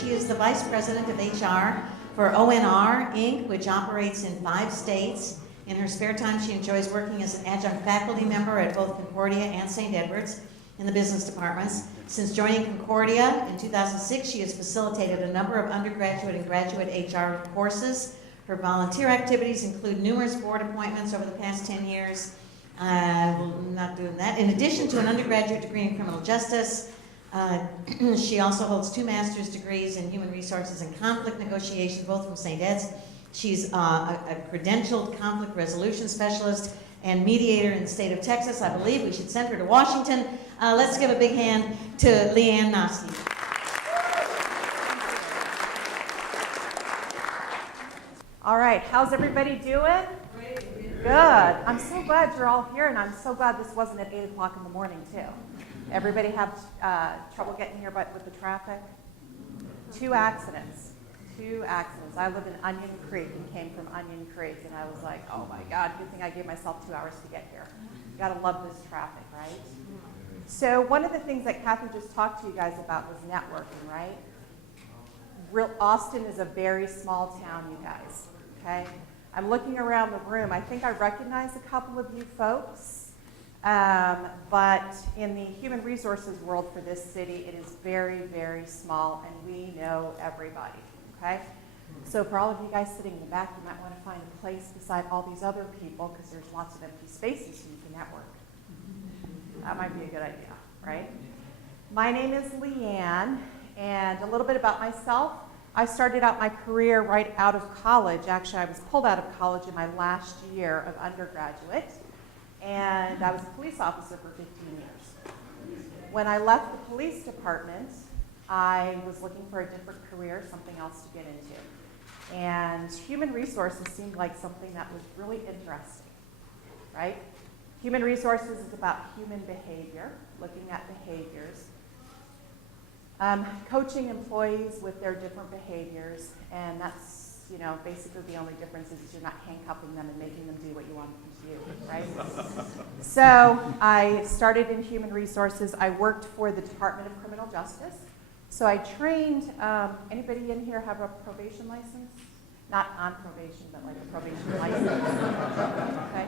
She is the Vice President of HR for ONR, Inc., which operates in 5 states. In her spare time, she enjoys working as an adjunct faculty member at both Concordia and St. Edward's in the business departments. Since joining Concordia in 2006, she has facilitated a number of undergraduate and graduate HR courses. Her volunteer activities include numerous board appointments over the past 10 years. We're not doing that. In addition to an undergraduate degree in criminal justice, she also holds 2 master's degrees in human resources and conflict negotiation, both from St. Ed's. She's a credentialed conflict resolution specialist and mediator in the state of Texas. I believe we should send her to Washington. Let's give a big hand to Leanne Noskey. All right, how's everybody doing? Good. I'm so glad you're all here, and I'm so glad this wasn't at 8 o'clock in the morning, too. Everybody have trouble getting here with the traffic? 2 accidents. 2 accidents. I live in Onion Creek and came from Onion Creek, and I was like, oh my God, good thing I gave myself 2 hours to get here. You gotta love this traffic, right? So one of the things that Kathy just talked to you guys about was networking, right? Austin is a very small town, you guys, okay? I'm looking around the room. I think I recognize a couple of you folks. But in the human resources world for this city, it is very, very small, and we know everybody, okay? So for all of you guys sitting in the back, you might want to find a place beside all these other people, because there's lots of empty spaces so you can network. That might be a good idea, right? My name is Leanne, and a little bit about myself. I started out my career right out of college. Actually, I was pulled out of college in my last year of undergraduate. And I was a police officer for 15 years. When I left the police department, I was looking for a different career, something else to get into. And human resources seemed like something that was really interesting, right? Human resources is about human behavior, looking at behaviors, coaching employees with their different behaviors, and that's basically the only difference is you're not handcuffing them and making them do what you want them to do, right? So I started in human resources. I worked for the Department of Criminal Justice. So I trained, anybody in here have a probation license? Not on probation, but like a probation license. Okay.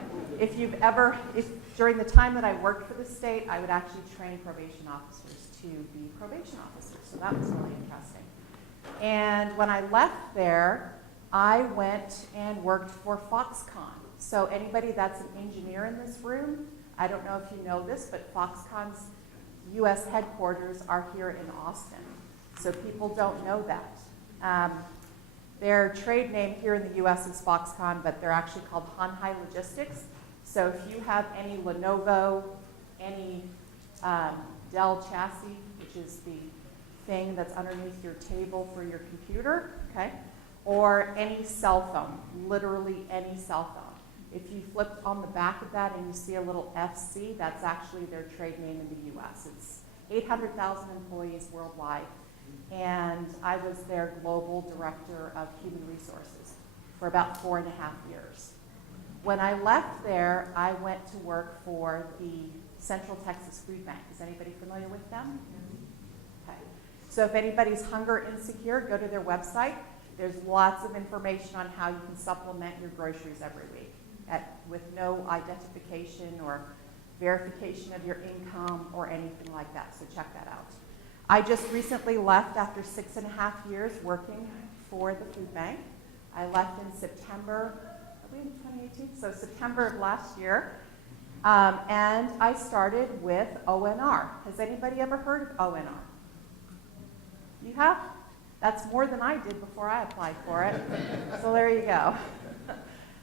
If during the time that I worked for the state, I would actually train probation officers to be probation officers. So that was really interesting. And when I left there, I went and worked for Foxconn. So anybody that's an engineer in this room, I don't know if you know this, but Foxconn's US headquarters are here in Austin. So people don't know that. Their trade name here in the US is Foxconn, but they're actually called Hanhai Logistics. So if you have any Lenovo, any Dell chassis, which is the thing that's underneath your table for your computer, okay? Or any cell phone, literally any cell phone. If you flip on the back of that and you see a little FC, that's actually their trade name in the US. It's 800,000 employees worldwide, and I was their global director of human resources for about 4.5 years. When I left there, I went to work for the Central Texas Food Bank. Is anybody familiar with them? Okay. So if anybody's hunger insecure, go to their website. There's lots of information on how you can supplement your groceries every week with no identification or verification of your income or anything like that, so check that out. I just recently left after 6.5 years working for the food bank. I left in September, are we in 2018? So September of last year, and I started with ONR. Has anybody ever heard of ONR? You have? That's more than I did before I applied for it. So there you go.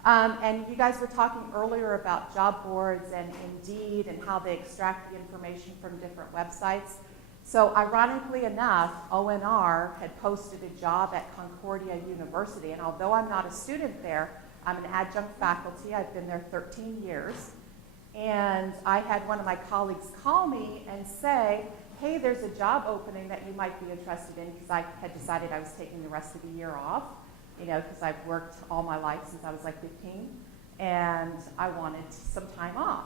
And you guys were talking earlier about job boards and Indeed and how they extract the information from different websites. So ironically enough, ONR had posted a job at Concordia University, and although I'm not a student there, I'm an adjunct faculty. I've been there 13 years. And I had one of my colleagues call me and say, hey, there's a job opening that you might be interested in, because I had decided I was taking the rest of the year off, you know, because I've worked all my life since I was like 15, and I wanted some time off.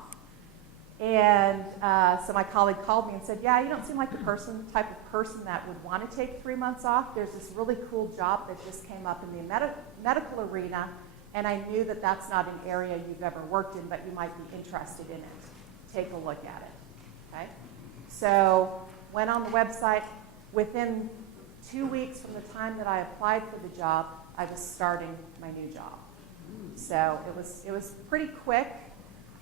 And so my colleague called me and said, yeah, you don't seem like the type of person that would want to take 3 months off. There's this really cool job that just came up in the medical arena, and I knew that that's not an area you've ever worked in, but you might be interested in it. Take a look at it, okay? So went on the website. Within 2 weeks from the time that I applied for the job, I was starting my new job. So it was pretty quick.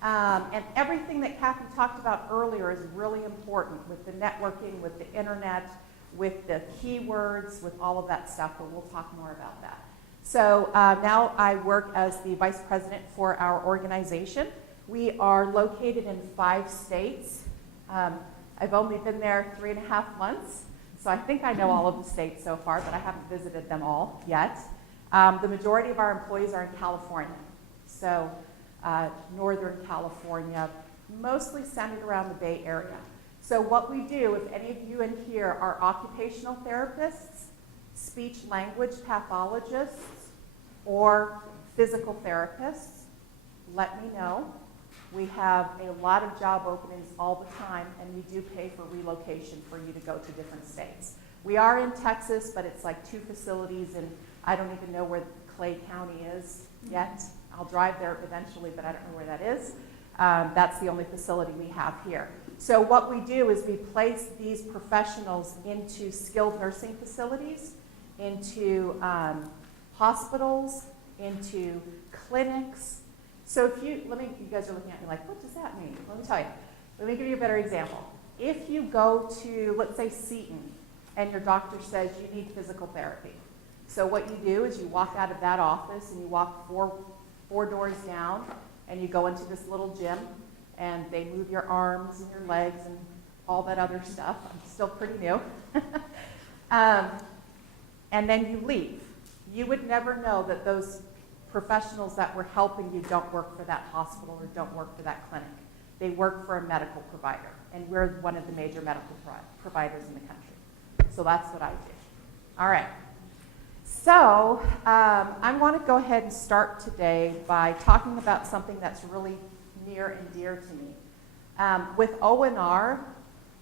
And everything that Kathy talked about earlier is really important with the networking, with the internet, with the keywords, with all of that stuff, but we'll talk more about that. So now I work as the vice president for our organization. We are located in 5 states. I've only been there 3.5 months, so I think I know all of the states so far, but I haven't visited them all yet. The majority of our employees are in California. So Northern California, mostly centered around the Bay Area. So what we do, if any of you in here are occupational therapists, speech language pathologists, or physical therapists, let me know. We have a lot of job openings all the time, and we do pay for relocation for you to go to different states. We are in Texas, but it's like 2 facilities, and I don't even know where Clay County is yet. I'll drive there eventually, but I don't know where that is. That's the only facility we have here. So what we do is we place these professionals into skilled nursing facilities, into hospitals, into clinics. So if you guys are looking at me like, what does that mean? Let me tell you. Let me give you a better example. If you go to, let's say, Seton, and your doctor says you need physical therapy. So what you do is you walk out of that office and you walk four doors down, and you go into this little gym, and they move your arms and your legs and all that other stuff. I'm still pretty new. And then you leave. You would never know that those professionals that were helping you don't work for that hospital or don't work for that clinic. They work for a medical provider, and we're one of the major medical providers in the country. So that's what I do. All right. So I want to go ahead and start today by talking about something that's really near and dear to me. With O&R,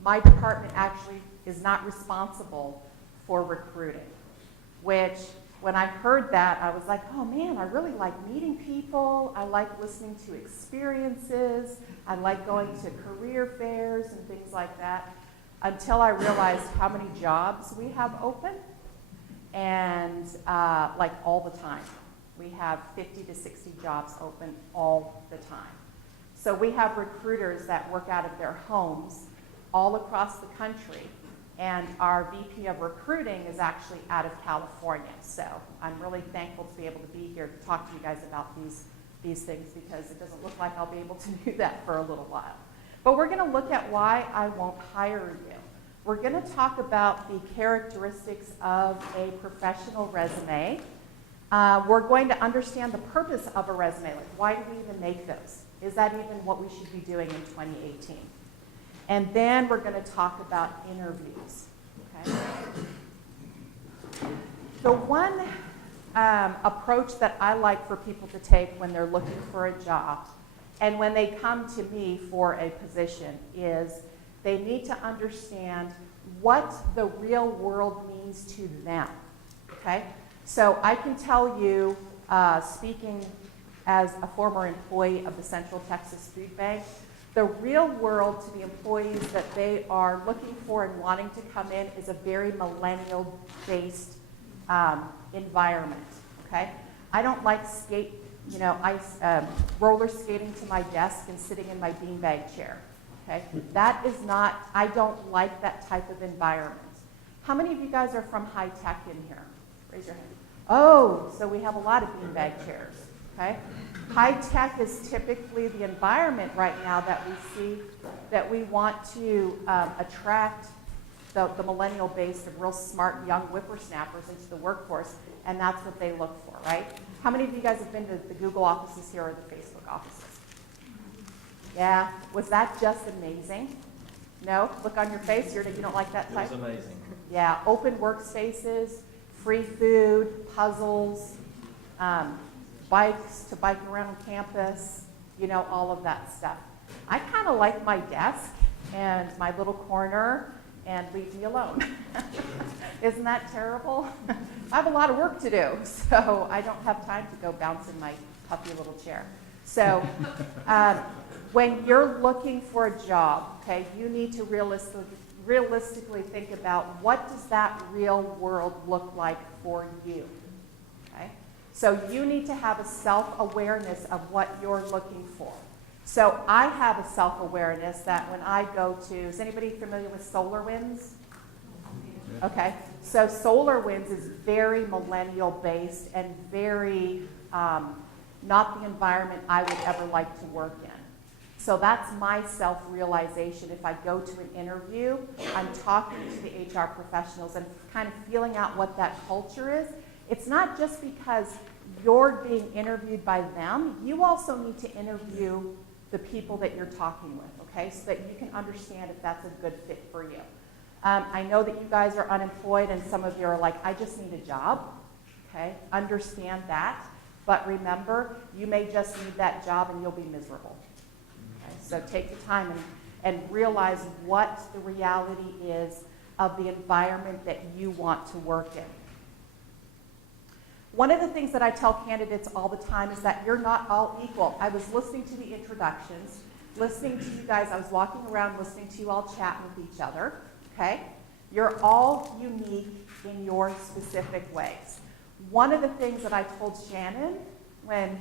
my department actually is not responsible for recruiting, which when I heard that, I was like, oh man, I really like meeting people. I like listening to experiences. I like going to career fairs and things like that, until I realized how many jobs we have open. And like all the time. We have 50 to 60 jobs open all the time. So we have recruiters that work out of their homes all across the country. And our VP of recruiting is actually out of California. So I'm really thankful to be able to be here to talk to you guys about these things, because it doesn't look like I'll be able to do that for a little while. But we're going to look at why I won't hire you. We're going to talk about the characteristics of a professional resume. We're going to understand the purpose of a resume. Like, why do we even make those? Is that even what we should be doing in 2018? And then we're going to talk about interviews. Okay? The one approach that I like for people to take when they're looking for a job and when they come to me for a position is they need to understand what the real world means to them, okay? So I can tell you, speaking as a former employee of the Central Texas Food Bank, the real world to the employees that they are looking for and wanting to come in is a very millennial-based environment, okay? I don't like roller skating to my desk and sitting in my beanbag chair. Okay? That is not, I don't like that type of environment. How many of you guys are from high tech in here? Raise your hand. Oh, so we have a lot of beanbag chairs. okay? High tech is typically the environment right now that we see that we want to attract the millennial base of real smart young whippersnappers into the workforce, and that's what they look for, right? How many of you guys have been to the Google offices here or the Facebook offices? Yeah, was that just amazing? No? Look on your face, you don't like that type? It was amazing. Yeah, open workspaces, free food, puzzles, bikes to bike around campus, all of that stuff. I kind of like my desk and my little corner and leave me alone. Isn't that terrible? I have a lot of work to do, so I don't have time to go bounce in my puffy little chair. So when you're looking for a job, okay, you need to realistically think about what does that real world look like for you, okay? So you need to have a self-awareness of what you're looking for. So I have a self-awareness that when I go to, is anybody familiar with SolarWinds? Okay, so SolarWinds is very millennial based and very not the environment I would ever like to work in. So that's my self-realization. If I go to an interview, I'm talking to the HR professionals and kind of feeling out what that culture is. It's not just because you're being interviewed by them, you also need to interview the people that you're talking with, okay, so that you can understand if that's a good fit for you. I know that you guys are unemployed and some of you are like, I just need a job, okay, understand that, but remember, you may just need that job and you'll be miserable. Okay? So take the time and realize what the reality is of the environment that you want to work in. One of the things that I tell candidates all the time is that you're not all equal. I was listening to the introductions, listening to you guys. I was walking around listening to you all chat with each other, okay? You're all unique in your specific ways. One of the things that I told Shannon when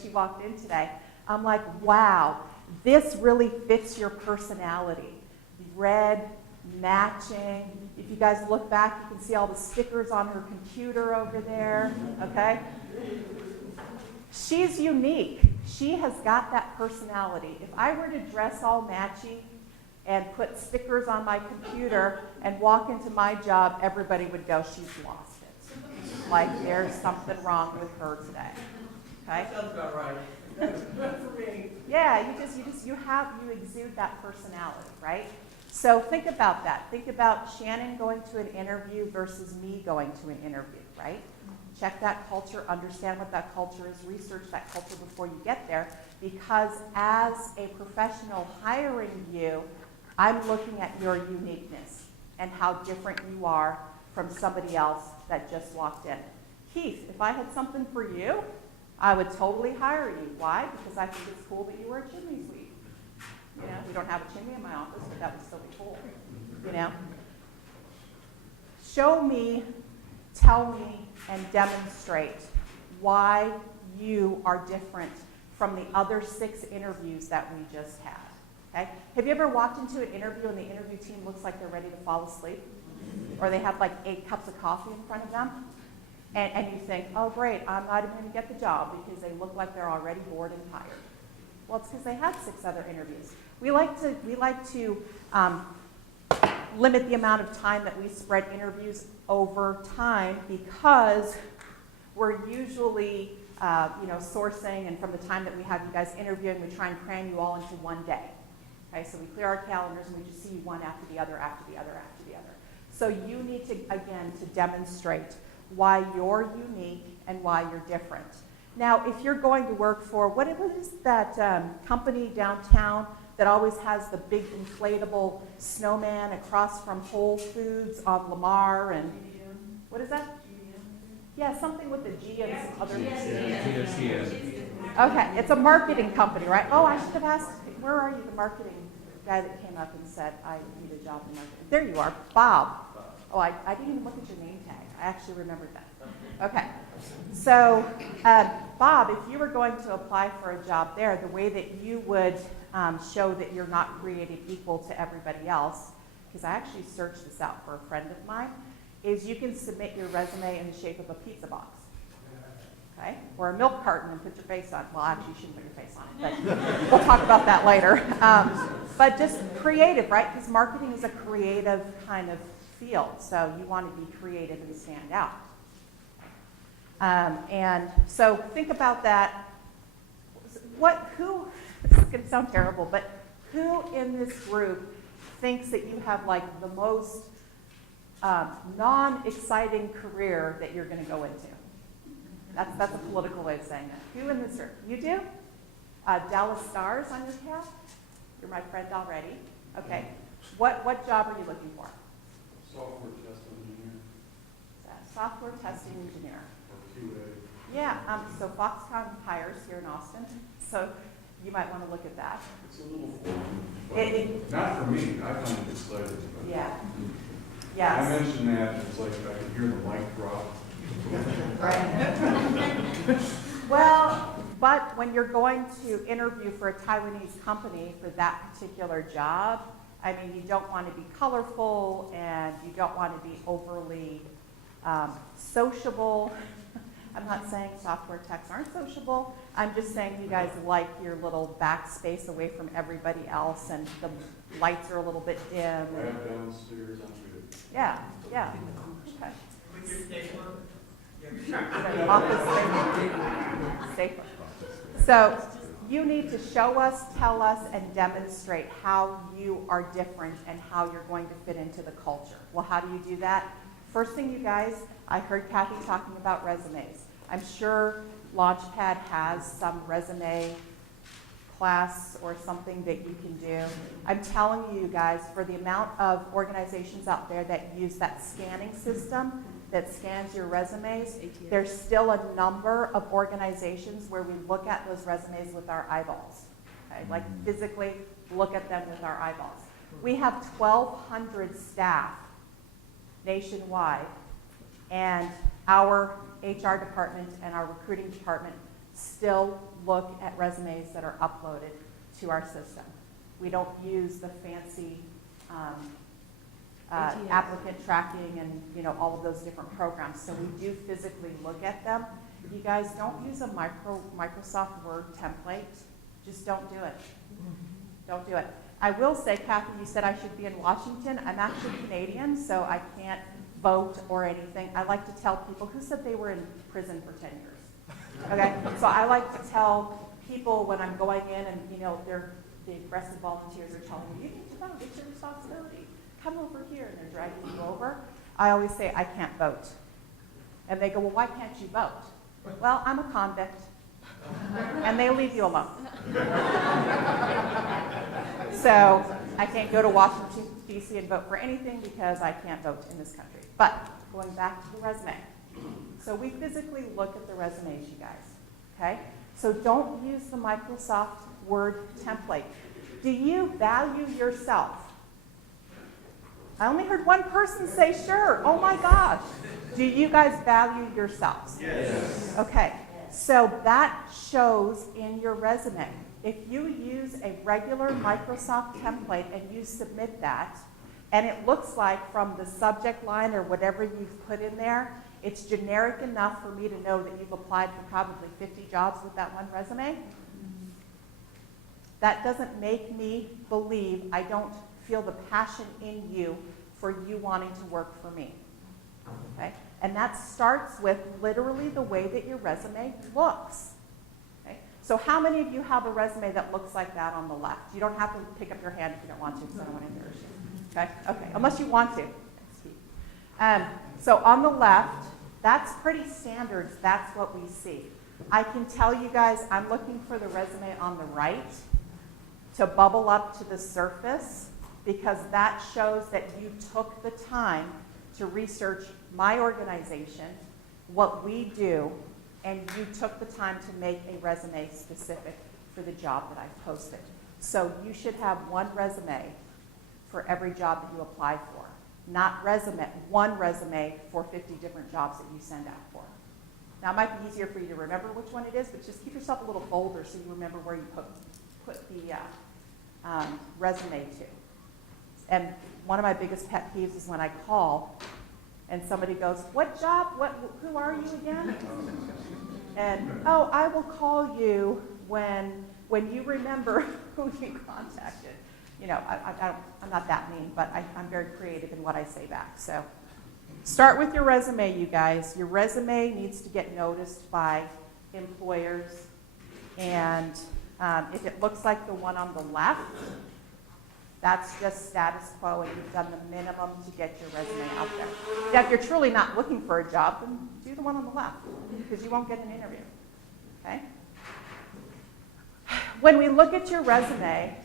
she walked in today, I'm like, wow, this really fits your personality. Red, matching. If you guys look back, you can see all the stickers on her computer over there, okay? She's unique. She has got that personality. If I were to dress all matchy and put stickers on my computer and walk into my job, everybody would go, she's lost it. Like there's something wrong with her today, okay? That sounds about right. That's good for me. Yeah, you exude that personality, right? So think about that. Think about Shannon going to an interview versus me going to an interview, right? Check that culture, understand what that culture is, research that culture before you get there, because as a professional hiring you, I'm looking at your uniqueness and how different you are from somebody else that just walked in. Keith, if I had something for you, I would totally hire you. Why? Because I think it's cool that you were a chimney sweep. We don't have a chimney in my office, but that would still be cool, Show me, tell me, and demonstrate why you are different from the other 6 interviews that we just had, okay? Have you ever walked into an interview and the interview team looks like they're ready to fall asleep? Or they have like 8 cups of coffee in front of them? And you think, oh great, I'm not even going to get the job because they look like they're already bored and tired. Well, it's because they had 6 other interviews. We like to limit the amount of time that we spread interviews over time because we're usually sourcing, and from the time that we have you guys interviewing, we try and cram you all into one day. Okay, so we clear our calendars and we just see you one after the other, after the other, after the other. So you need to, again, to demonstrate why you're unique and why you're different. Now, if you're going to work for, what is that company downtown that always has the big inflatable snowman across from Whole Foods on Lamar and, what is that? Yeah, something with the G and some other. Okay, it's a marketing company, right? Oh, I should have asked, where are you, the marketing guy that came up and said, I need a job in marketing. There you are, Bob. Oh, I didn't even look at your name tag. I actually remembered that. Okay, so Bob, if you were going to apply for a job there, the way that you would show that you're not created equal to everybody else, because I actually searched this out for a friend of mine, is you can submit your resume in the shape of a pizza box. okay? Or a milk carton and put your face on it. Well, actually, you shouldn't put your face on it, but we'll talk about that later. But just creative, right? Because marketing is a creative kind of field, so you want to be creative and stand out. And so think about that. Who, this is going to sound terrible, but who in this group thinks that you have like the most non-exciting career that you're going to go into? That's a political way of saying that. Who in this room? You do? Dallas Stars on your cap? You're my friend already. Okay. What job are you looking for? Software test engineer. Software testing engineer. Or QA. Yeah, so Foxconn hires here in Austin, so you might want to look at that. It's a little foreign, but not for me. I find it exciting. But Yeah. I Yes. mentioned that, it's like I could hear the mic drop. Right. Well, but when you're going to interview for a Taiwanese company for that particular job, I mean, you don't want to be colorful and you don't want to be overly sociable. I'm not saying software techs aren't sociable. I'm just saying you guys like your little backspace away from everybody else and the lights are a little bit dim. I have downstairs, I'm good. Yeah, yeah. Okay. With your stapler? Office safer. So you need to show us, tell us, and demonstrate how you are different and how you're going to fit into the culture. Well, how do you do that? First thing, you guys, I heard Kathy talking about resumes. I'm sure Launchpad has some resume class or something that you can do. I'm telling you guys, for the amount of organizations out there that use that scanning system that scans your resumes, there's still a number of organizations where we look at those resumes with our eyeballs. Okay? Like physically look at them with our eyeballs. We have 1,200 staff nationwide, and our HR department and our recruiting department still look at resumes that are uploaded to our system. We don't use the fancy applicant tracking and all of those different programs. So we do physically look at them. You guys don't use a Microsoft Word template. Just don't do it. Don't do it. I will say, Kathy, you said I should be in Washington. I'm actually Canadian, so I can't vote or anything. I like to tell people, who said they were in prison for 10 years? Okay, so I like to tell people when I'm going in and, the aggressive volunteers are telling me, you need to vote, it's your responsibility. Come over here, and they're dragging you over. I always say, I can't vote. And they go, well, why can't you vote? Well, I'm a convict. And they leave you alone. So I can't go to Washington, D.C. and vote for anything because I can't vote in this country. But going back to the resume. So we physically look at the resumes, you guys. Okay? So don't use the Microsoft Word template. Do you value yourself? I only heard one person say sure. Oh my gosh. Do you guys value yourselves? Yes. Okay. So that shows in your resume. If you use a regular Microsoft template and you submit that, and it looks like from the subject line or whatever you've put in there, it's generic enough for me to know that you've applied for probably 50 jobs with that one resume, that doesn't make me believe I don't feel the passion in you for you wanting to work for me. Okay? And that starts with literally the way that your resume looks. Okay? So how many of you have a resume that looks like that on the left? You don't have to pick up your hand if you don't want to, because I don't want to embarrass you. Okay? Okay, unless you want to. So on the left, that's pretty standard. That's what we see. I can tell you guys, I'm looking for the resume on the right to bubble up to the surface, because that shows that you took the time to research my organization, what we do, and you took the time to make a resume specific for the job that I posted. So you should have one resume for every job that you apply for, not one resume for 50 different jobs that you send out for. Now, it might be easier for you to remember which one it is, but just keep yourself a little folder so you remember where you put the resume to. And one of my biggest pet peeves is when I call and somebody goes, what job? Who are you again? And, oh, I will call you when you remember who you contacted. You know, I'm not that mean, but I'm very creative in what I say back. So start with your resume, you guys. Your resume needs to get noticed by employers. And if it looks like the one on the left, that's just status quo, and you've done the minimum to get your resume out there. Now, if you're truly not looking for a job, then do the one on the left, because you won't get an interview, okay? When we look at your resume,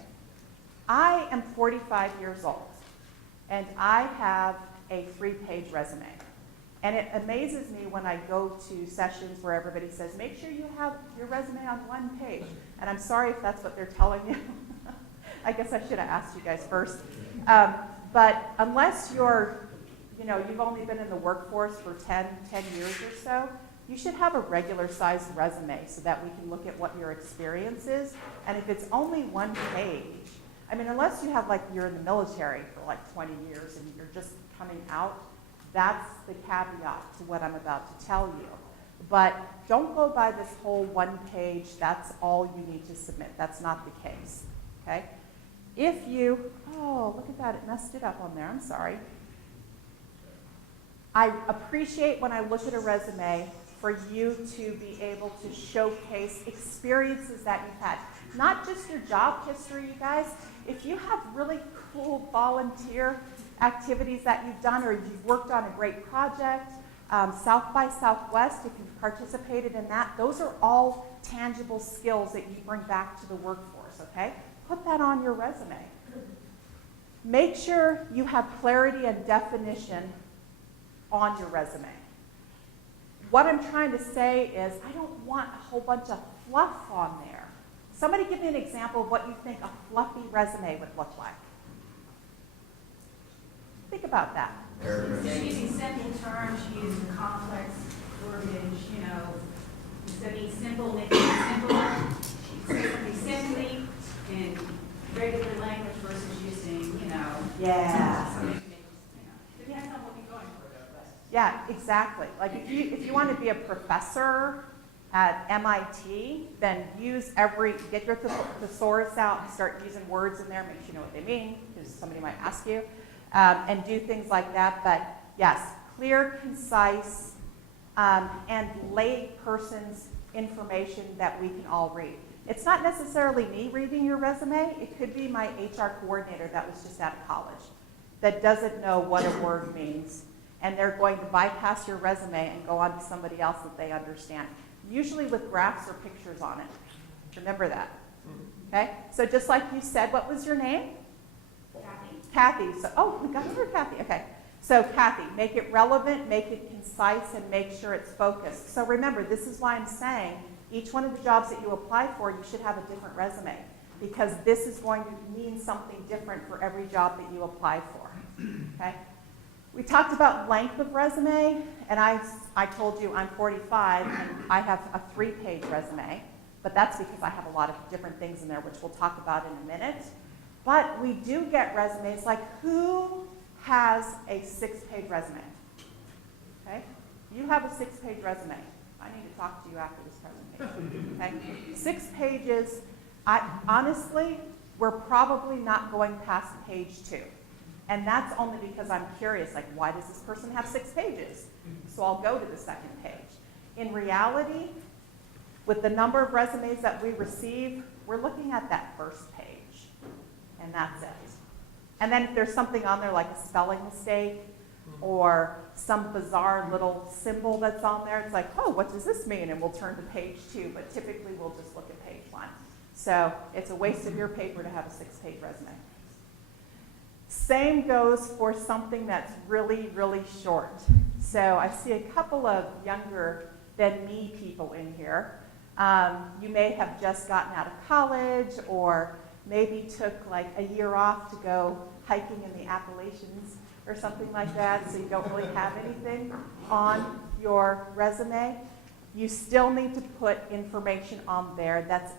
I am 45 years old, and I have a 3-page resume. And it amazes me when I go to sessions where everybody says, make sure you have your resume on 1 page. And I'm sorry if that's what they're telling you. I guess I should have asked you guys first. But unless you've only been in the workforce for 10 years or so, you should have a regular sized resume so that we can look at what your experience is. And if it's only 1 page, I mean, unless you have you're in the military for 20 years and you're just coming out, that's the caveat to what I'm about to tell you. But don't go by this whole 1 page, that's all you need to submit. That's not the case, okay? If you, oh, look at that, it messed it up on there, I'm sorry. I appreciate when I look at a resume for you to be able to showcase experiences that you've had. Not just your job history, you guys. If you have really cool volunteer activities that you've done, or you've worked on a great project, South by Southwest, if you've participated in that, those are all tangible skills that you bring back to the workforce, okay? Put that on your resume. Make sure you have clarity and definition on your resume. What I'm trying to say is I don't want a whole bunch of fluff on there. Somebody give me an example of what you think a fluffy resume would look like. Think about that. Instead of using simple terms, use complex verbiage, instead of being simple, make it simpler. Say something simply in regular language versus using, Yeah. something, depends on what you're going for, though, but. Yeah, exactly. Like if you want to be a professor at MIT, then get your thesaurus out and start using words in there, make sure you know what they mean, because somebody might ask you, and do things like that. But yes, clear, concise, and lay person's information that we can all read. It's not necessarily me reading your resume. It could be my HR coordinator that was just out of college that doesn't know what a word means, and they're going to bypass your resume and go on to somebody else that they understand, usually with graphs or pictures on it. Remember that. Okay? So just like you said, what was your name? Kathy. So, oh, we got her, Kathy. Okay. So Kathy, make it relevant, make it concise, and make sure it's focused. So remember, this is why I'm saying each one of the jobs that you apply for, you should have a different resume, because this is going to mean something different for every job that you apply for. Okay? We talked about length of resume, and I told you I'm 45 and I have a 3-page resume, but that's because I have a lot of different things in there, which we'll talk about in a minute. But we do get resumes like, who has a 6-page resume? Okay? You have a 6-page resume. I need to talk to you after this presentation. Okay? 6 pages. Honestly, we're probably not going past page 2. And that's only because I'm curious, like, why does this person have 6 pages? So I'll go to the 2nd page. In reality, with the number of resumes that we receive, we're looking at that 1st page. And that's it. And then if there's something on there like a spelling mistake or some bizarre little symbol that's on there, it's like, oh, what does this mean? And we'll turn to page 2, but typically we'll just look at page 1. So it's a waste of your paper to have a 6-page resume. Same goes for something that's really, really short. So I see a couple of younger than me people in here. You may have just gotten out of college, or maybe took like a year off to go hiking in the Appalachians or something like that, so you don't really have anything on your resume. You still need to put information on there that's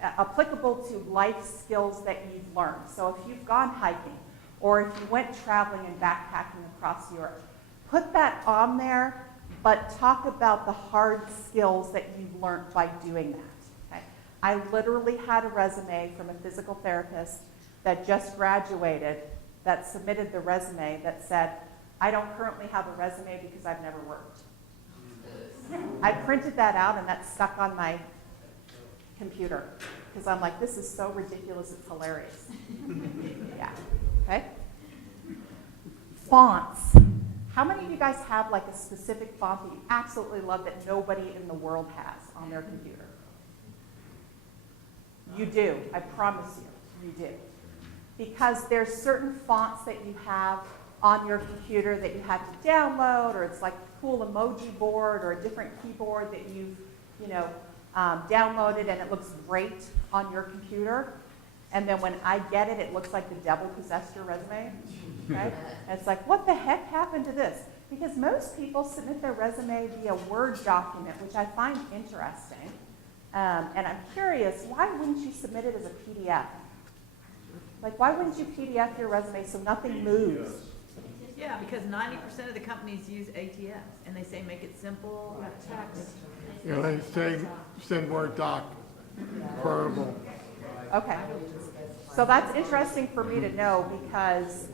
applicable to life skills that you've learned. So if you've gone hiking, or if you went traveling and backpacking across Europe, put that on there, but talk about the hard skills that you've learned by doing that. Okay? I literally had a resume from a physical therapist that just graduated that submitted the resume that said, I don't currently have a resume because I've never worked. I printed that out and that's stuck on my computer because I'm like, this is so ridiculous, it's hilarious. Yeah, okay? Fonts. How many of you guys have like a specific font that you absolutely love that nobody in the world has on their computer? You do, I promise you, you do. Because there's certain fonts that you have on your computer that you have to download, or it's like a cool emoji board or a different keyboard that you've, downloaded and it looks great on your computer. And then when I get it, it looks like the devil possessed your resume. Right? And it's like, what the heck happened to this? Because most people submit their resume via Word document, which I find interesting. And I'm curious, why wouldn't you submit it as a PDF? Like, why wouldn't you PDF your resume so nothing moves? Yeah, because 90% of the companies use ATS, and they say make it simple, text. You know, they say send Word doc, preferable. Okay. So that's interesting for me to know because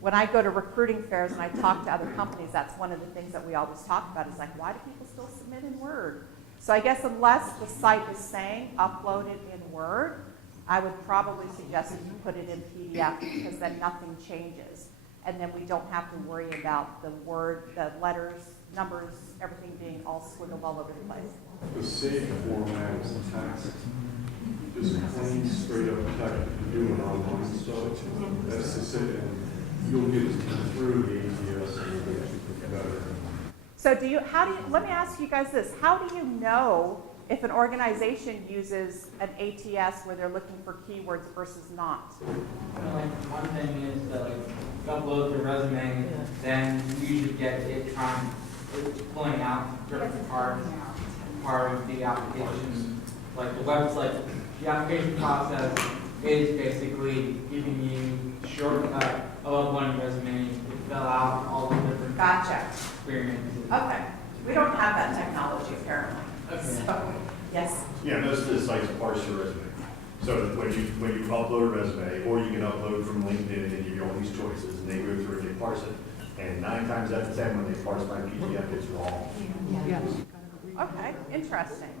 when I go to recruiting fairs and I talk to other companies, that's one of the things that we always talk about is like, why do people still submit in Word? So I guess unless the site is saying upload it in Word, I would probably suggest that you put it in PDF because then nothing changes. And then we don't have to worry about the word, the letters, numbers, everything being all squiggled all over the place. The save format is text. Just plain, straight up text. If you're doing online stuff, that's the save. You'll get it through the ATS better. So let me ask you guys this. How do you know if an organization uses an ATS where they're looking for keywords versus not? Like one thing is that you upload the resume, then you usually get it it's pulling out different parts, part of the application. Like the website, the application process is basically giving you a shortcut of one resume to fill out all the different Gotcha. experiences. Okay. We don't have that technology apparently. Okay. So, yes. Yeah, most of the sites parse your resume. So when you upload a resume, or you can upload from LinkedIn and they give you all these choices, and they go through and they parse it. And 9 times out of 10, when they parse my PDF, it's wrong. Okay, interesting.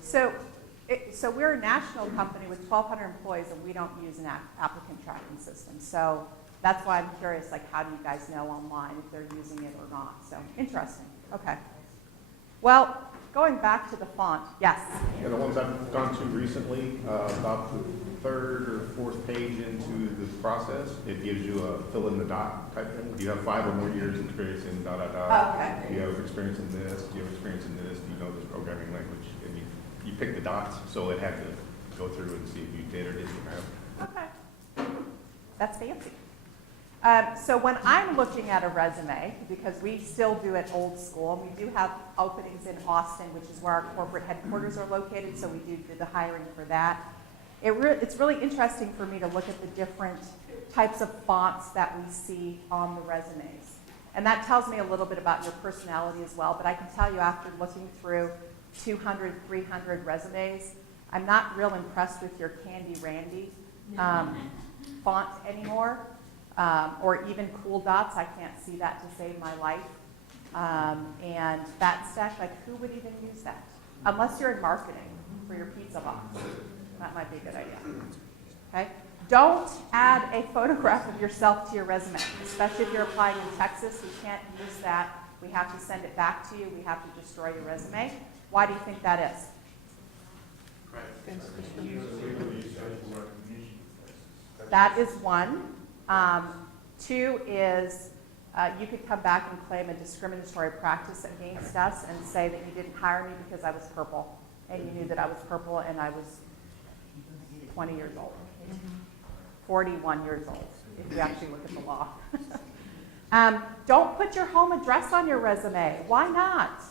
So we're a national company with 1,200 employees, and we don't use an applicant tracking system. So that's why I'm curious, like, how do you guys know online if they're using it or not? So interesting. Okay. Well, going back to the font, yes. Yeah, the ones I've gone to recently, about the 3rd or 4th page into the process, it gives you a fill in the dot type thing. Do you have 5 or more years experience in dot, dot, dot? Okay. Do you have experience in this? Do you have experience in this? Do you know this programming language? And you pick the dots, so it had to go through and see if you did or didn't have. Okay. That's fancy. So when I'm looking at a resume, because we still do it old school, and we do have openings in Austin, which is where our corporate headquarters are located, so we do the hiring for that. It's really interesting for me to look at the different types of fonts that we see on the resumes. And that tells me a little bit about your personality as well, but I can tell you after looking through 200, 300 resumes, I'm not real impressed with your Candy Randy font anymore. Or even cool dots, I can't see that to save my life. And fat stack, like who would even use that? Unless you're in marketing for your pizza box. That might be a good idea. Okay? Don't add a photograph of yourself to your resume, especially if you're applying in Texas. We can't use that. We have to send it back to you. We have to destroy your resume. Why do you think that is? That is one. 2 is you could come back and claim a discriminatory practice against us and say that you didn't hire me because I was purple, and you knew that I was purple and I was 20 years old, 41 years old, if you actually look at the law. Don't put your home address on your resume. Why not?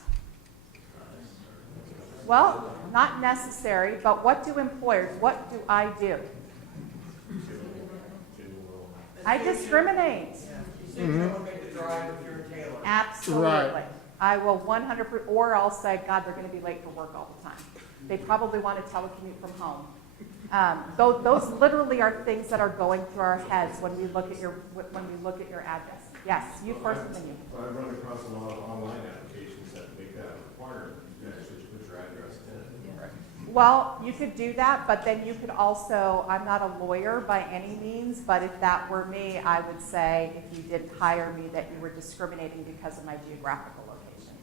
Well, not necessary, but what do employers, what do I do? I discriminate. You say don't make the drive if you're a tailor. Absolutely. Right. I will 100%, or I'll say, God, they're going to be late for work all the time. They probably want to telecommute from home. Those literally are things that are going through our heads when we look at your address. Yes, you first, and then you. I run across a lot of online applications that make that a requirement. You actually put your address in it. Well, you could do that, but then you could also, I'm not a lawyer by any means, but if that were me, I would say if you didn't hire me that you were discriminating because of my geographical location.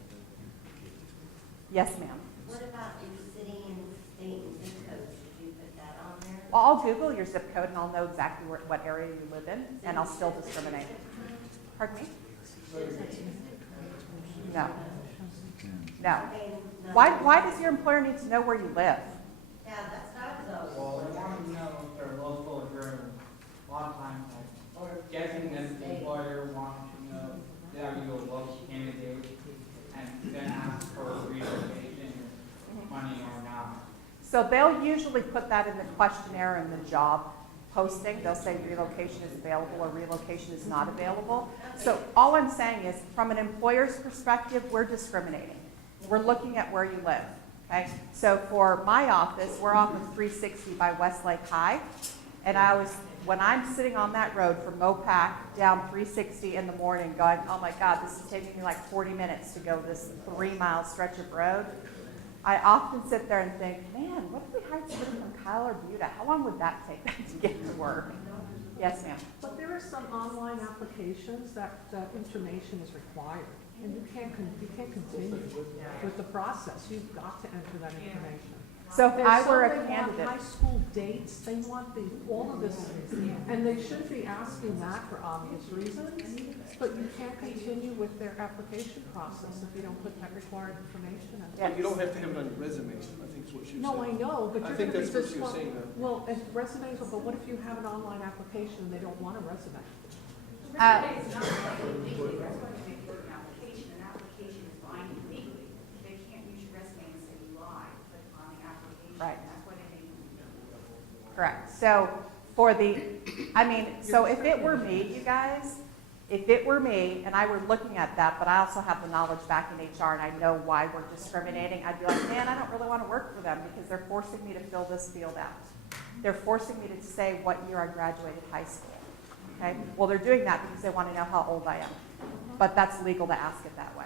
Yes, ma'am. What about your city and state and zip codes? Did you put that on there? Well, I'll Google your zip code and I'll know exactly what area you live in, and I'll still discriminate. Pardon me? No. No. Why does your employer need to know where you live? Yeah, that's what I was Well, they want to know if they're local or a lot of times, like, guessing that the employer wants to know that you're a local candidate and then ask for relocation or money or not. So they'll usually put that in the questionnaire in the job posting. They'll say relocation is available or relocation is not available. So all I'm saying is from an employer's perspective, we're discriminating. We're looking at where you live. Okay? So for my office, we're off of 360 by Westlake High. And when I'm sitting on that road from Mopac down 360 in the morning going, oh my God, this is taking me like 40 minutes to go this 3-mile stretch of road, I often sit there and think, man, what if we hired somebody from Kyle or Buda? How long would that take them to get to work? Yes, ma'am. But there are some online applications that information is required, and you can't continue with the process. You've got to enter that information. So if I were a They candidate, want high school dates, they want all of this, and they should be asking that for obvious reasons, but you can't continue with their application process if you don't put that required information in. Yeah. You don't have to have it on your resume, I think is what she said. No, I know, but I you're think gonna be that's what she was saying, well, and resumes, but what if you have an online application and they don't want a resume? It's not like legally, that's why they make it an application. An application is binding legally. They can't use your resume and say you lied, but on the application, Right. that's why they make it. correct. So so if it were me, you guys, if it were me and I were looking at that, but I also have the knowledge back in HR and I know why we're discriminating, I'd be like, man, I don't really want to work for them because they're forcing me to fill this field out. They're forcing me to say what year I graduated high school. Okay? Well, they're doing that because they want to know how old I am. But that's legal to ask it that way.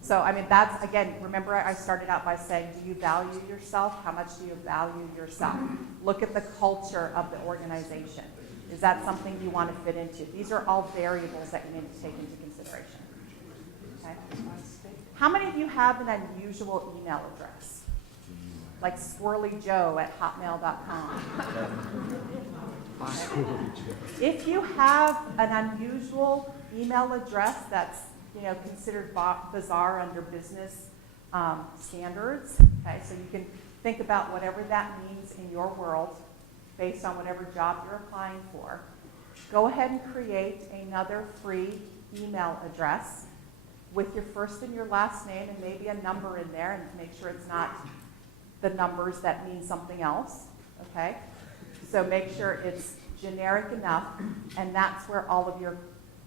So, that's, again, remember I started out by saying, do you value yourself? How much do you value yourself? Look at the culture of the organization. Is that something you want to fit into? These are all variables that you need to take into consideration. Okay? How many of you have an unusual email address? Like swirlyjoe@hotmail.com. If you have an unusual email address that's considered bizarre under business standards, okay, so you can think about whatever that means in your world based on whatever job you're applying for. Go ahead and create another free email address with your first and your last name and maybe a number in there, and make sure it's not the numbers that mean something else, okay? So make sure it's generic enough, and that's where all of your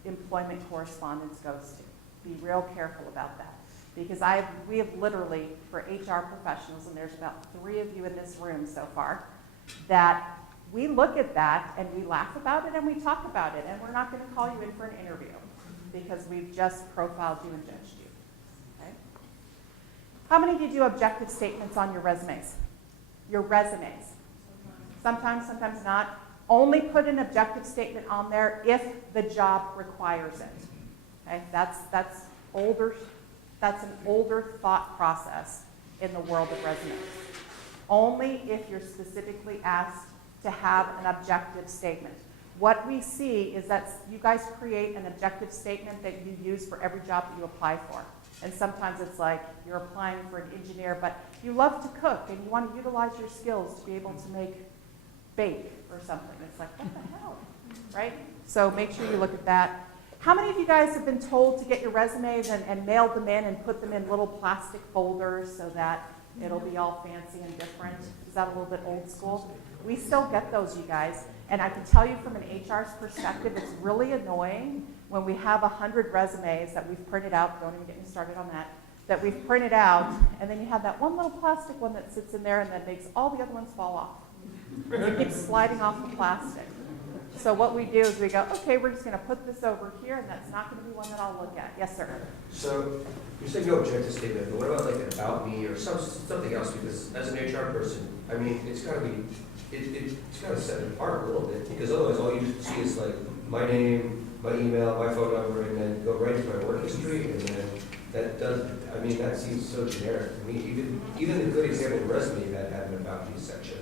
employment correspondence goes to. Be real careful about that. Because we have literally, for HR professionals, and there's about 3 of you in this room so far, that we look at that and we laugh about it and we talk about it, and we're not going to call you in for an interview because we've just profiled you and judged you. Okay? How many of you do objective statements on your resumes? Your resumes. Sometimes, sometimes not. Only put an objective statement on there if the job requires it. Okay? That's older. That's an older thought process in the world of resumes. Only if you're specifically asked to have an objective statement. What we see is that you guys create an objective statement that you use for every job that you apply for. And sometimes it's like you're applying for an engineer, but you love to cook and you want to utilize your skills to be able to bake or something. It's like, what the hell, right? So make sure you look at that. How many of you guys have been told to get your resumes and mailed them in and put them in little plastic folders so that It'll be all fancy and different. Is that a little bit old school? We still get those, you guys. And I can tell you from an HR's perspective, it's really annoying when we have 100 resumes that we've printed out, don't even get me started on that, that we've printed out, and then you have that one little plastic one that sits in there and that makes all the other ones fall off. It keeps sliding off the plastic. So what we do is we go, okay, we're just going to put this over here, and that's not going to be one that I'll look at. Yes, sir. So you said no objective statement, but what about like an about me or something else? Because as an HR person, I mean, it's got to be, it's got to set it apart a little bit, because otherwise all you see is like my name, my email, my phone number, and then go right to my work history, and then that does, I mean, that seems so generic to me. Even the good example resume that had an about me section.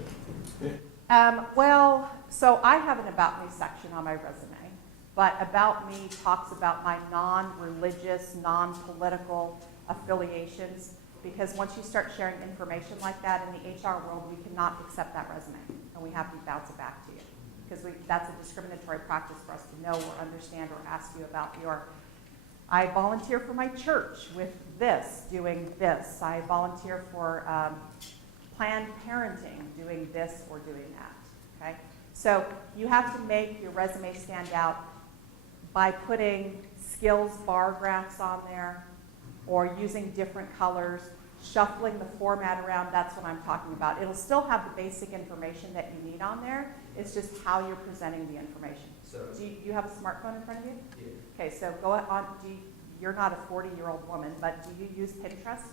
Well, so I have an about me section on my resume, but about me talks about my non-religious, non-political affiliations, because once you start sharing information like that in the HR world, we cannot accept that resume, and we have to bounce it back to you, because that's a discriminatory practice for us to know or understand or ask you about your, I volunteer for my church with this, doing this. I volunteer for Planned Parenting, doing this or doing that, okay? So you have to make your resume stand out by putting skills bar graphs on there or using different colors, shuffling the format around. That's what I'm talking about. It'll still have the basic information that you need on there. It's just how you're presenting the information. So Do you have a smartphone in front of you? yeah. Okay, so go on. You're not a 40-year-old woman, but do you use Pinterest?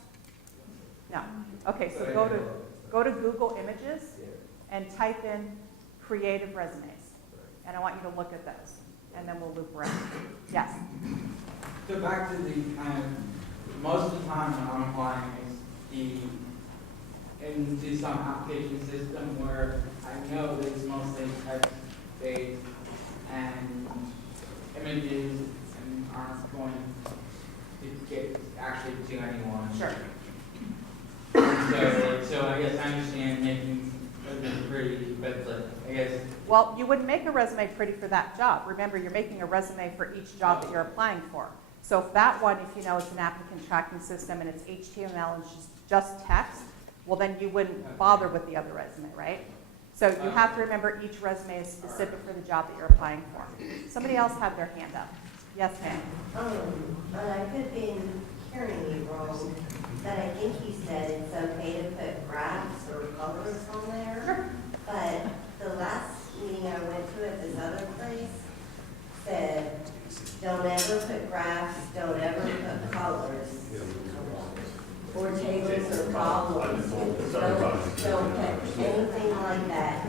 No. Okay, so go to Google Images and type in creative resumes. And I want you to look at those. And then we'll loop around. Yes? So back to the kind of, most of the time when I'm applying is into some application system where I know that it's mostly text-based and images and aren't going to get actually to anyone. Sure. So I guess I understand making it pretty, but I guess. Well, you wouldn't make a resume pretty for that job. Remember, you're making a resume for each job that you're applying for. So if that one, if you know it's an applicant tracking system and it's HTML and it's just text, well then you wouldn't bother with the other resume, right? So you have to remember each resume is specific for the job that you're applying for. Somebody else had their hand up. Yes, ma'am. But I could have been hearing you wrong, but I think you said it's okay to put graphs or colors on there. Sure. But the last meeting I went to at this other place said, don't ever put graphs, don't ever put colors, or tables or columns. Don't put anything like that.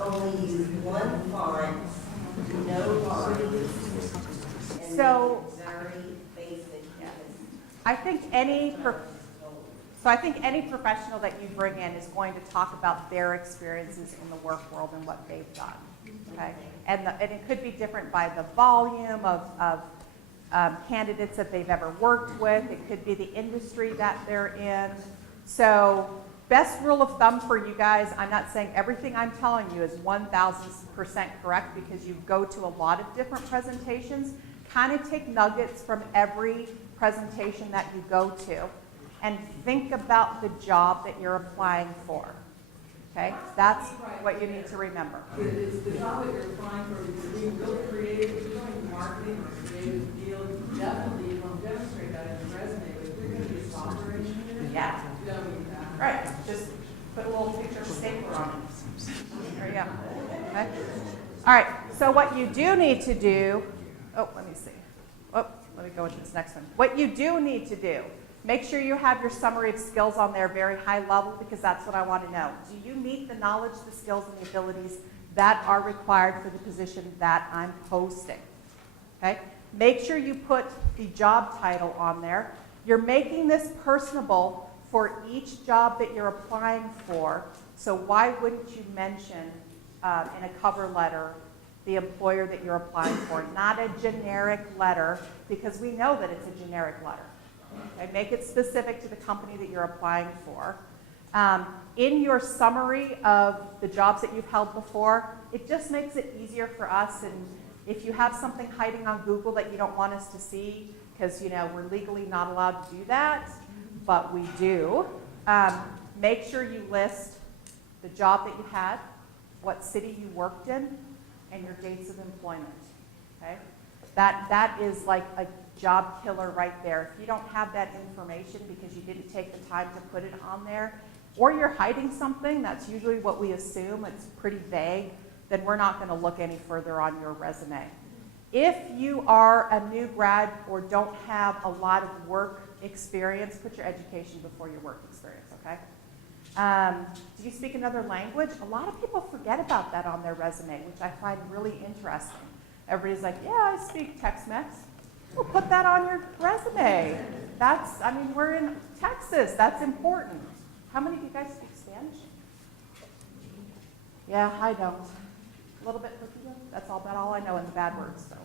Only use one font, no lines. And So- make it very basic. I think any professional that you bring in is going to talk about their experiences in the work world and what they've done. Okay, and it could be different by the volume of candidates that they've ever worked with. It could be the industry that they're in. So, best rule of thumb for you guys, I'm not saying everything I'm telling you is 1,000% correct because you go to a lot of different presentations. Kind of take nuggets from every presentation that you go to and think about the job that you're applying for. Okay, that's what you need to remember. It's the job that you're applying for, you're being really creative, if you're doing marketing or creative deal, definitely you want to demonstrate that in your resume, but if you're going to be a software engineer, Yeah. you don't need that. Right, just put a little picture of a stapler on it. There you go. Okay. All right, so what you do need to do, let me see. Let me go into this next one. What you do need to do, make sure you have your summary of skills on there very high level because that's what I want to know. Do you meet the knowledge, the skills, and the abilities that are required for the position that I'm posting? Okay? Make sure you put the job title on there. You're making this personable for each job that you're applying for. So why wouldn't you mention in a cover letter the employer that you're applying for, not a generic letter, because we know that it's a generic letter. Okay? Make it specific to the company that you're applying for. In your summary of the jobs that you've held before, it just makes it easier for us. And if you have something hiding on Google that you don't want us to see, because we're legally not allowed to do that, but we do, Make sure you list the job that you had, what city you worked in, and your dates of employment, okay? That is like a job killer right there. If you don't have that information because you didn't take the time to put it on there, or you're hiding something, that's usually what we assume, it's pretty vague, then we're not going to look any further on your resume. If you are a new grad or don't have a lot of work experience, put your education before your work experience, okay? Do you speak another language? A lot of people forget about that on their resume, which I find really interesting. Everybody's like, yeah, I speak Tex-Mex. Well, put that on your resume. I mean, we're in Texas. That's important. How many of you guys speak Spanish? Yeah, I don't. A little bit Portuguese. That's all about all I know in the bad words, so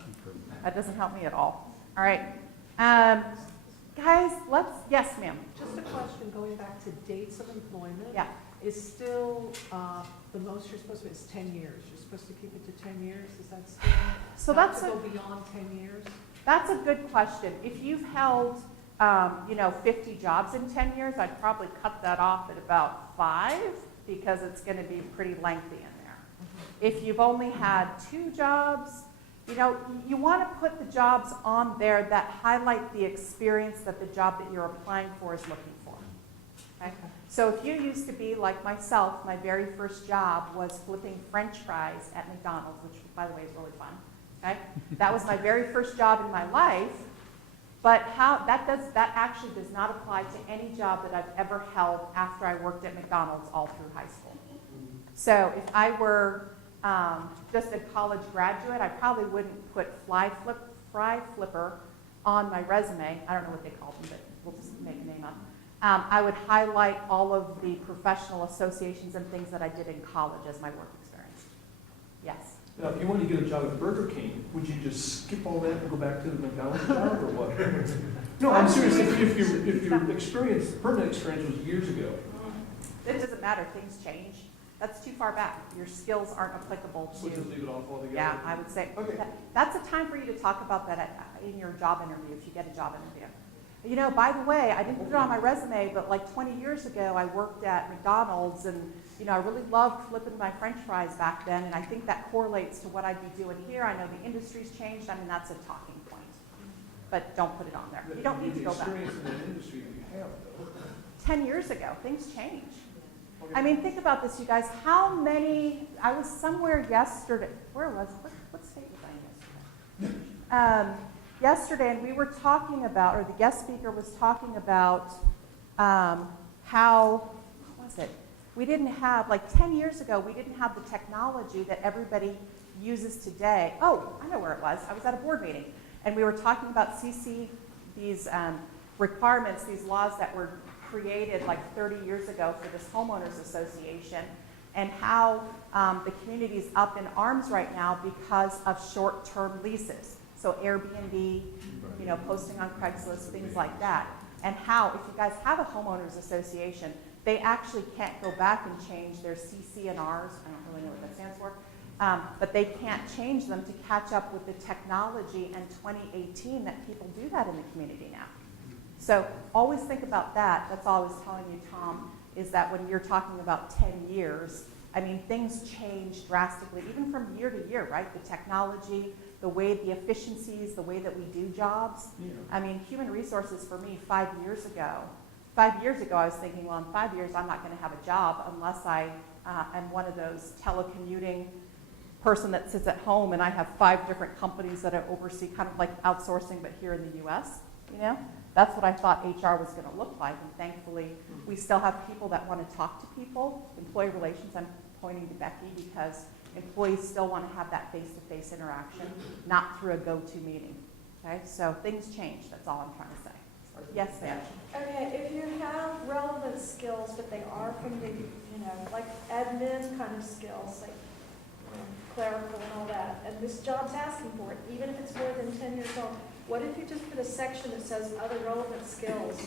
that doesn't help me at all. All right. Guys, yes, ma'am. Just a question, going back to dates of employment. Yeah. Is still, the most you're supposed to be is 10 years. You're supposed to keep it to 10 years, is that still? So not that's to go beyond 10 years? That's a good question. If you've held, 50 jobs in 10 years, I'd probably cut that off at about 5 because it's going to be pretty lengthy in there. If you've only had 2 jobs, you want to put the jobs on there that highlight the experience that the job that you're applying for is looking for. Okay? So if you used to be like myself, my very first job was flipping French fries at McDonald's, which, by the way, is really fun. Okay? That was my very first job in my life, but that actually does not apply to any job that I've ever held after I worked at McDonald's all through high school. So if I were just a college graduate, I probably wouldn't put fry flipper on my resume. I don't know what they call them, but we'll just make a name up. I would highlight all of the professional associations and things that I did in college as my work experience. Yes? Now, if you wanted to get a job at Burger King, would you just skip all that and go back to the McDonald's job, or what? No, I'm serious. If your permanent experience was years ago. It doesn't matter. Things change. That's too far back. Your skills aren't applicable So just to. leave it off altogether? Yeah, I would say. Okay. That's a time for you to talk about that in your job interview, if you get a job interview. By the way, I didn't put it on my resume, but like 20 years ago, I worked at McDonald's, and I really loved flipping my French fries back then, and I think that correlates to what I'd be doing here. I know the industry's changed. I mean, that's a talking point. But don't put it on there. You don't need to go back. The experience in that industry that you have, though. 10 years ago, things change. I mean, think about this, you guys. I was somewhere yesterday. Where was it? What state was I in yesterday? Yesterday, and we were talking about, or the guest speaker was talking about how, what was it? We didn't have, like 10 years ago, we didn't have the technology that everybody uses today. Oh, I know where it was. I was at a board meeting, and we were talking about CC, these requirements, these laws that were created like 30 years ago for this homeowners association, and how the community's up in arms right now because of short-term leases. So Airbnb, posting on Craigslist, things like that. And how, if you guys have a homeowners association, they actually can't go back and change their CC&Rs. I don't really know what that stands for. But they can't change them to catch up with the technology in 2018 that people do that in the community now. So always think about that. That's all I was telling you, Tom, is that when you're talking about 10 years, I mean, things change drastically, even from year to year, right? The technology, the efficiencies, the way that we do jobs. Yeah. I mean, human resources for me 5 years ago, I was thinking, well, in 5 years, I'm not going to have a job unless I am one of those telecommuting person that sits at home and I have 5 different companies that I oversee, kind of like outsourcing, but here in the U.S., That's what I thought HR was going to look like, and thankfully, we still have people that want to talk to people. Employee relations, I'm pointing to Becky, because employees still want to have that face-to-face interaction, not through a go-to meeting. Okay, so things change. That's all I'm trying to say. Yes, ma'am. Okay, if you have relevant skills, but they are from the, like admin kind of skills, like clerical and all that, and this job's asking for it, even if it's more than 10 years old, what if you just put a section that says other relevant skills,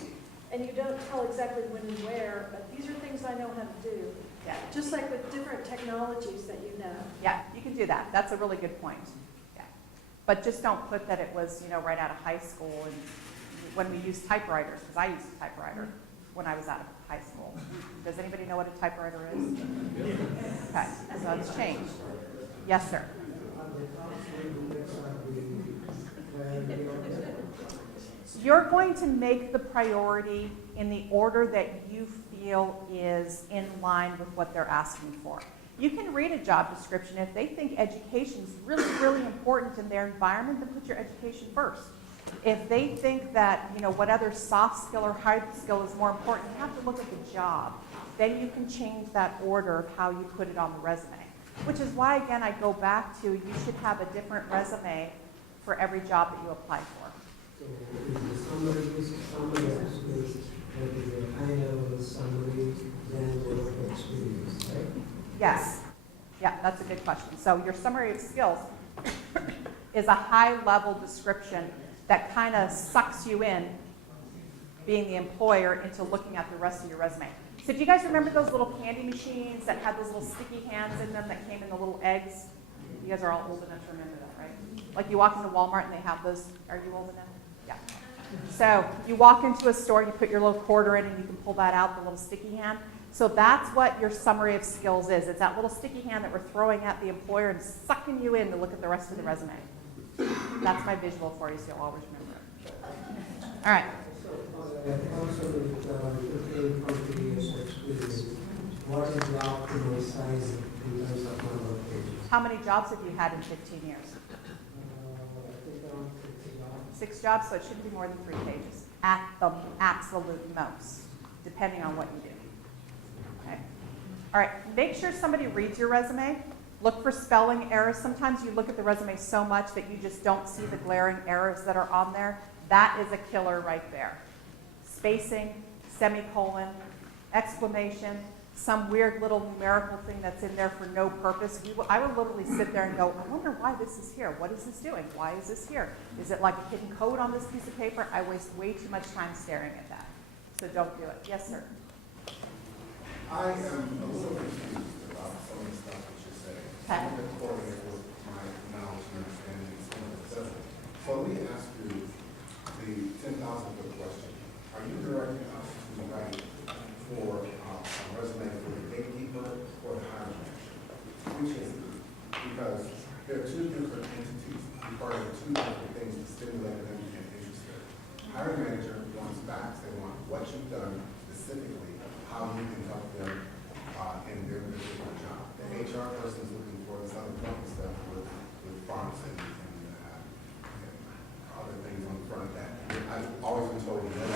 and you don't tell exactly when and where, but these are things I know how to do. Yeah. Just like with different technologies that you know. Yeah, you can do that. That's a really good point. Yeah. But just don't put that it was, right out of high school and when we used typewriters, because I used a typewriter. when I was out of high school. Does anybody know what a typewriter is? Okay, so it's changed. Yes, sir. You're going to make the priority in the order that you feel is in line with what they're asking for. You can read a job description. If they think education is really, really important in their environment, then put your education first. If they think that, what other soft skill or hard skill is more important, you have to look at the job. Then you can change that order of how you put it on the resume. Which is why, again, I go back to you should have a different resume for every job that you apply for. So somebody asks that is a high-level summary than the work experience, right? Yes. Yeah, that's a good question. So your summary of skills is a high-level description that kind of sucks you in, being the employer, into looking at the rest of your resume. So do you guys remember those little candy machines that had those little sticky hands in them that came in the little eggs? You guys are all old enough to remember that, right? Like you walk into Walmart and they have those. Are you old enough? Yeah. So you walk into a store, you put your little quarter in and you can pull that out, the little sticky hand. So that's what your summary of skills is. It's that little sticky hand that we're throwing at the employer and sucking you in to look at the rest of the resume. That's my visual for you, so you'll always remember it. All right. Also with 15, 20 years experience, what is the optimal size in terms of number of pages? How many jobs have you had in 15 years? I think around 60 jobs. 6 jobs, so it shouldn't be more than 3 pages at the absolute most, depending on what you do. Okay. All right, make sure somebody reads your resume. Look for spelling errors. Sometimes you look at the resume so much that you just don't see the glaring errors that are on there. That is a killer right there. Spacing, semicolon, exclamation, some weird little numerical thing that's in there for no purpose. I would literally sit there and go, I wonder why this is here. What is this doing? Why is this here? Is it like a hidden code on this piece of paper? I waste way too much time staring at that. So don't do it. Yes, sir. I am a little confused about some of the stuff that you're saying. Okay. Some of it correlates with my knowledge and understanding, and some of it doesn't. So let me ask you the 10,000-foot question. Are you directing us to write for a resume for the gatekeeper or the hiring manager? Which is it? Because there are two different entities requiring two different things to stimulate them and interest them. Hiring manager wants facts. They want what you've done specifically, how you can help them in their particular job. The HR person is looking for this other fluffy stuff with fonts and other things on the front of that. I've always been told you know,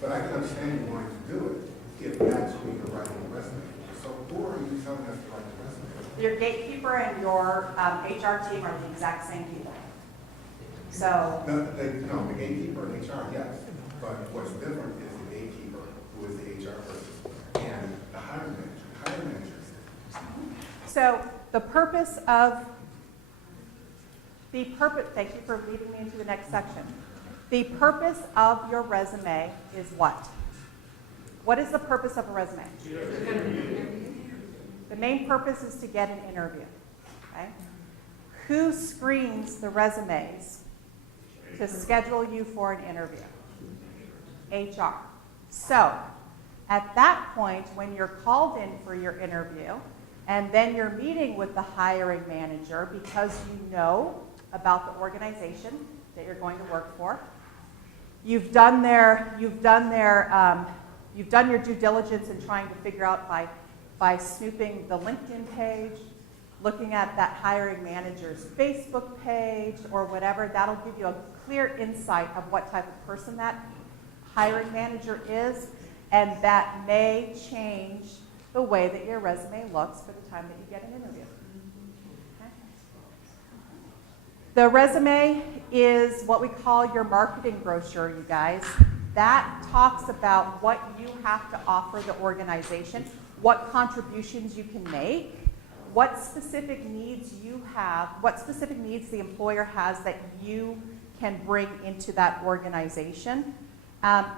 but I can understand you wanting to do it if that's who you're writing the resume. So who are you telling us to write the resume? Your gatekeeper and your HR team are the exact same people. So No, the gatekeeper and HR, yes. But what's different is the gatekeeper, who is the HR person, and the hiring manager. The hiring manager is So thank you for leading me into the next section. The purpose of your resume is what? What is the purpose of a resume? The main purpose is to get an interview. Okay? Who screens the resumes to schedule you for an interview? HR. So, at that point, when you're called in for your interview, and then you're meeting with the hiring manager because you know about the organization that you're going to work for, you've done your due diligence in trying to figure out by snooping the LinkedIn page, looking at that hiring manager's Facebook page or whatever. That'll give you a clear insight of what type of person that hiring manager is, and that may change the way that your resume looks for the time that you get an interview. Okay. The resume is what we call your marketing brochure, you guys. That talks about what you have to offer the organization, what contributions you can make, what specific needs you have, what specific needs the employer has that you can bring into that organization.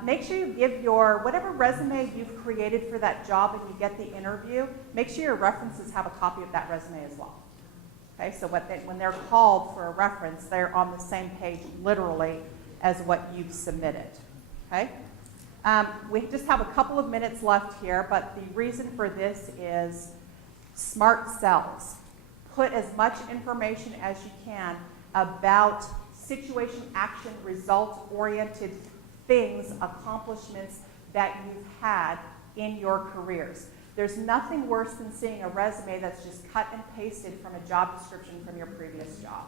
Make sure you give whatever resume you've created for that job and you get the interview, make sure your references have a copy of that resume as well. Okay, so when they're called for a reference, they're on the same page literally as what you've submitted. Okay? We just have a couple of minutes left here, but the reason for this is smart cells. Put as much information as you can about situation, action, result-oriented things, accomplishments that you've had in your careers. There's nothing worse than seeing a resume that's just cut and pasted from a job description from your previous job,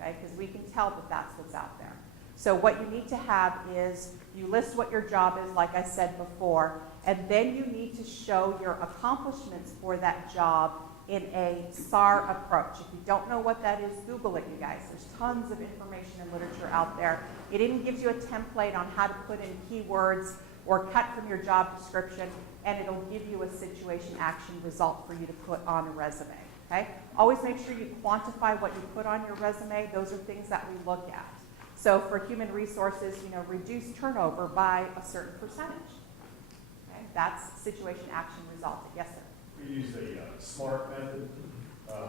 okay? Because we can tell that that's what's out there. So what you need to have is you list what your job is, like I said before, and then you need to show your accomplishments for that job in a SAR approach. If you don't know what that is, Google it, you guys. There's tons of information and literature out there. It even gives you a template on how to put in keywords or cut from your job description, and it'll give you a situation action result for you to put on a resume, okay? Always make sure you quantify what you put on your resume. Those are things that we look at. So for human resources, reduce turnover by a certain percentage. Okay? That's situation action result. Yes, sir? We use the SMART method. It's an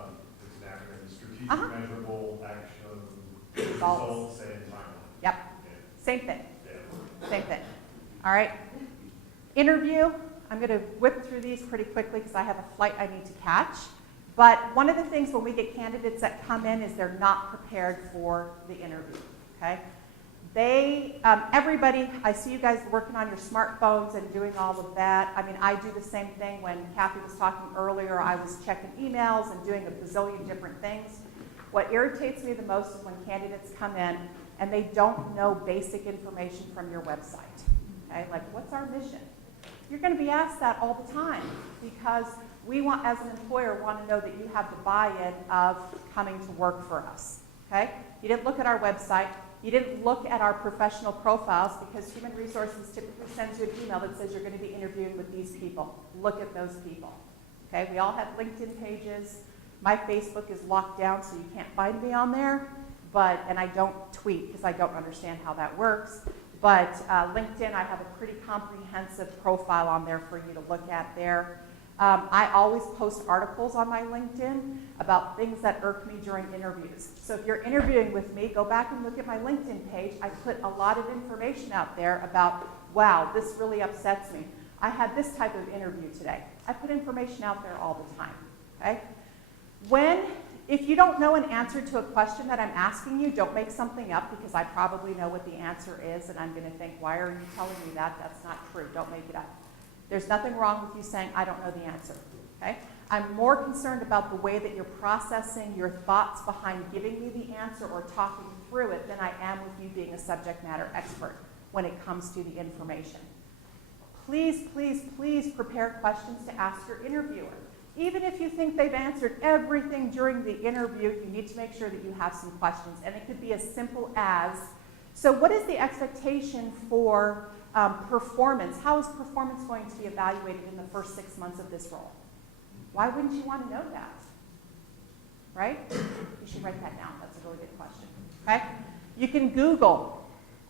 acronym: strategic, measurable, action, results, and timeline. Yep. Same thing. Same thing. All right. Interview. I'm going to whip through these pretty quickly because I have a flight I need to catch. But one of the things when we get candidates that come in is they're not prepared for the interview. Okay? Everybody, I see you guys working on your smartphones and doing all of that. I mean, I do the same thing. When Kathy was talking earlier, I was checking emails and doing a bazillion different things. What irritates me the most is when candidates come in and they don't know basic information from your website. Okay? Like, what's our mission? You're going to be asked that all the time because we want, as an employer, want to know that you have the buy-in of coming to work for us. Okay? You didn't look at our website. You didn't look at our professional profiles because Human Resources typically sends you an email that says you're going to be interviewing with these people. Look at those people. Okay? We all have LinkedIn pages. My Facebook is locked down, so you can't find me on there. And I don't tweet because I don't understand how that works. But LinkedIn, I have a pretty comprehensive profile on there for you to look at there. I always post articles on my LinkedIn about things that irk me during interviews. So if you're interviewing with me, go back and look at my LinkedIn page. I put a lot of information out there about, wow, this really upsets me. I had this type of interview today. I put information out there all the time. Okay? If you don't know an answer to a question that I'm asking you, don't make something up because I probably know what the answer is and I'm going to think, why are you telling me that? That's not true. Don't make it up. There's nothing wrong with you saying, I don't know the answer. Okay? I'm more concerned about the way that you're processing your thoughts behind giving me the answer or talking through it than I am with you being a subject matter expert when it comes to the information. Please, please, please prepare questions to ask your interviewer. Even if you think they've answered everything during the interview, you need to make sure that you have some questions. And it could be as simple as, so what is the expectation for performance? How is performance going to be evaluated in the first 6 months of this role? Why wouldn't you want to know that? Right? You should write that down. That's a really good question. Okay? You can Google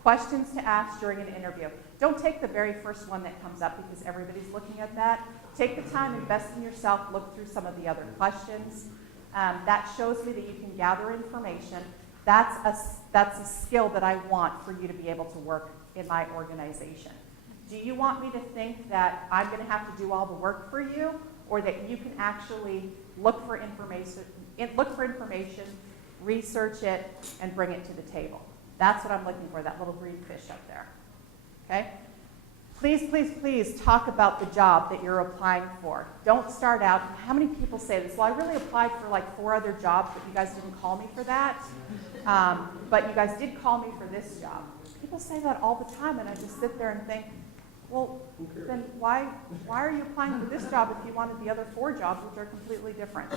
questions to ask during an interview. Don't take the very first one that comes up because everybody's looking at that. Take the time, invest in yourself, look through some of the other questions. That shows me that you can gather information. That's a skill that I want for you to be able to work in my organization. Do you want me to think that I'm going to have to do all the work for you, or that you can actually look for information, research it, and bring it to the table? That's what I'm looking for, that little green fish up there. Okay? Please, please, please talk about the job that you're applying for. Don't start out, how many people say this? Well, I really applied for like 4 other jobs, but you guys didn't call me for that. But you guys did call me for this job. People say that all the time, and I just sit there and think, well, then why are you applying for this job if you wanted the other 4 jobs, which are completely different?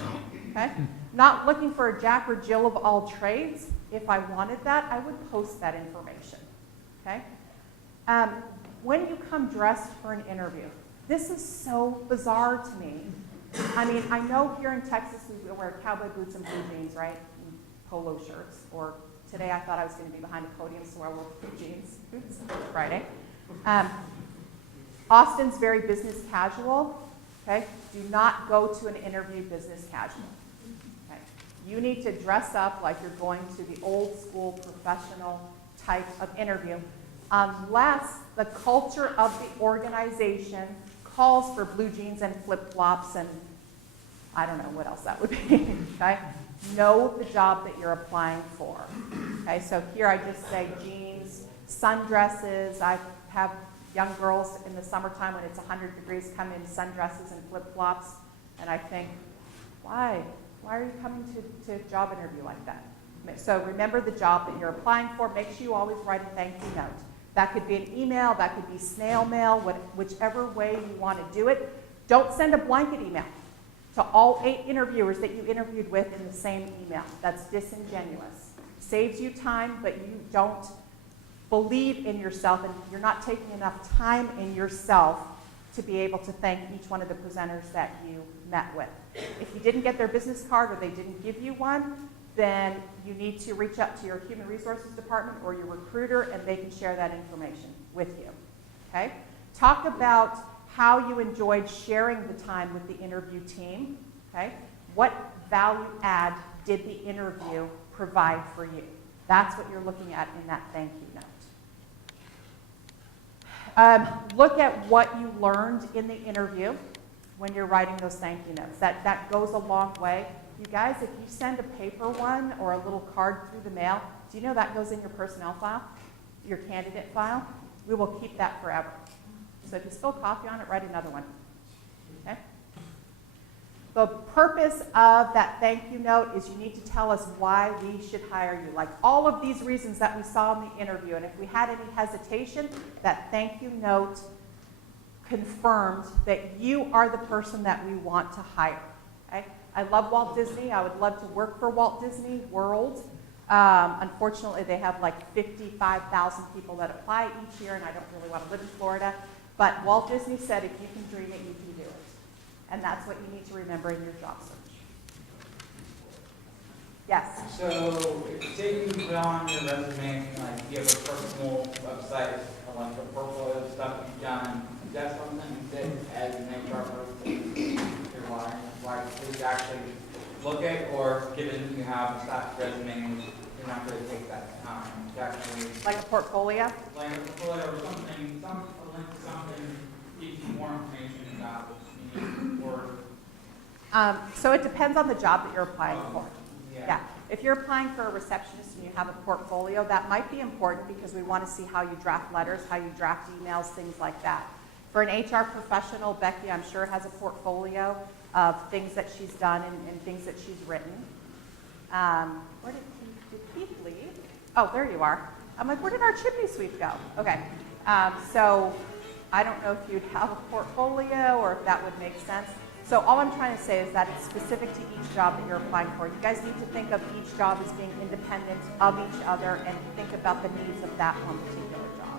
Okay? Not looking for a Jack or Jill of all trades. If I wanted that, I would post that information. Okay? When you come dressed for an interview, this is so bizarre to me. I mean, I know here in Texas we wear cowboy boots and blue jeans, right? And polo shirts. Or today I thought I was going to be behind a podium, so I wore blue jeans. Oops, it's Friday. Austin's very business casual. Okay? Do not go to an interview business casual. Okay? You need to dress up like you're going to the old school professional type of interview. unless the culture of the organization calls for blue jeans and flip-flops and I don't know what else that would be, okay? Know the job that you're applying for, okay? So here I just say jeans, sundresses. I have young girls in the summertime when it's 100 degrees come in sundresses and flip-flops, and I think, why? Why are you coming to a job interview like that? So remember the job that you're applying for. Make sure you always write a thank you note. That could be an email, that could be snail mail, whichever way you want to do it. Don't send a blanket email to all 8 interviewers that you interviewed with in the same email. That's disingenuous. Saves you time, but you don't believe in yourself, and you're not taking enough time in yourself to be able to thank each one of the presenters that you met with. If you didn't get their business card or they didn't give you one, then you need to reach out to your human resources department or your recruiter, and they can share that information with you. Okay? Talk about how you enjoyed sharing the time with the interview team. Okay? What value add did the interview provide for you? That's what you're looking at in that thank you note. Look at what you learned in the interview when you're writing those thank you notes. That goes a long way. You guys, if you send a paper one or a little card through the mail, do you know that goes in your personnel file, your candidate file? We will keep that forever. So if you spill coffee on it, write another one. Okay? The purpose of that thank you note is you need to tell us why we should hire you. Like all of these reasons that we saw in the interview, and if we had any hesitation, that thank you note confirmed that you are the person that we want to hire. Okay? I love Walt Disney. I would love to work for Walt Disney World. Unfortunately, they have like 55,000 people that apply each year, and I don't really want to live in Florida. But Walt Disney said, if you can dream it, you can do it. And that's what you need to remember in your job search. Yes? So, say you put on your resume, like you have a personal website, or like a portfolio of stuff you've done. Is that something that as an HR person you're why to actually look at, or given you have a staff resume, you're not going to take that time to actually Like a portfolio? like a portfolio or something, a link to something gives you more information about what you need or So it depends on the job that you're applying for. yeah. If you're applying for a receptionist and you have a portfolio, that might be important because we want to see how you draft letters, how you draft emails, things like that. For an HR professional, Becky, I'm sure, has a portfolio of things that she's done and things that she's written. Where did Keith leave? Oh, there you are. I'm like, where did our chimney sweep go? Okay. So I don't know if you'd have a portfolio or if that would make sense. So all I'm trying to say is that it's specific to each job that you're applying for. You guys need to think of each job as being independent of each other and think about the needs of that one particular job.